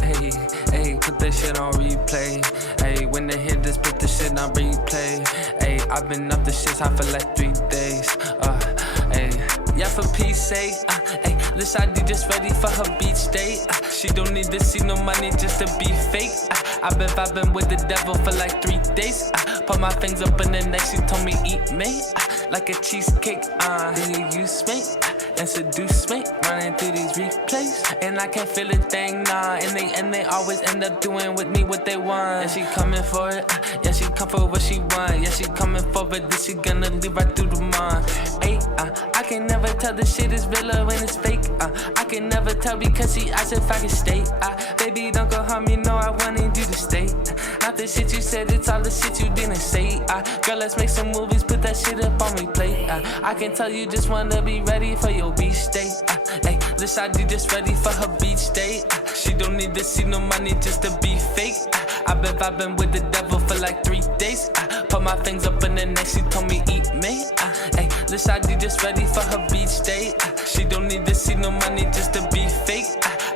Ayy, ayy, put that shit on replay. Ayy, when they hit this, put the shit on replay. Ayy, I've been up the shits, I feel like 3 days. Ayy, yeah, for peace sake. Ayy, this ID just ready for her beach date. She don't need to see no money just to be fake. I've been vibing with the devil for like 3 days. Put my fingers up in the neck, she told me eat me. Like a cheesecake, do you use me? And seduce me, running through these replays. And I can't feel a thing, nah. And they always end up doing with me what they want. Yeah, she coming for it, yeah, she come for what she want. Yeah, she coming for it, then she gonna leave right through the mind. Hey, I can never tell the shit is real or when it's fake. I can never tell because she asked if I can stay. Baby, don't go home, you know I wanted you to stay. Not the shit you said, it's all the shit you didn't say. Girl, let's make some movies, put that shit up on replay. I can tell you just wanna be ready for your beach day. This ID just ready for her beach day. She don't need to see no money just to be fake. I've been vibing with the devil for like 3 days. Put my fingers up in the neck, she told me eat me. This ID just ready for her beach day. She don't need to see no money just to be fake.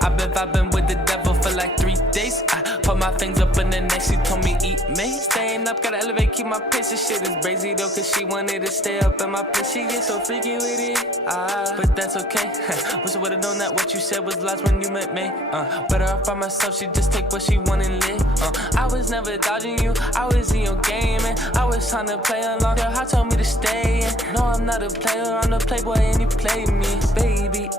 I've been vibing with the devil for like 3 days. Put my fingers up in the neck, she told me eat me. Staying up, gotta elevate, keep my pace. This shit is crazy though, cause she wanted to stay up in my place. She gets so freaky with it, but that's okay. Wish I would've known that what you said was lies when you met me. Better off by myself, she just take what she want and live. I was never dodging you, I was in your game, and I was trying to play along. Your heart told me to stay, and no, I'm not a player, I'm a playboy, and you play me, baby.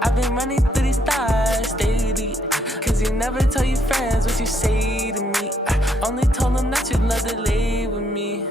I've been running through these stars daily, cause you never tell your friends what you say to me. I only told them that you love to lay with me.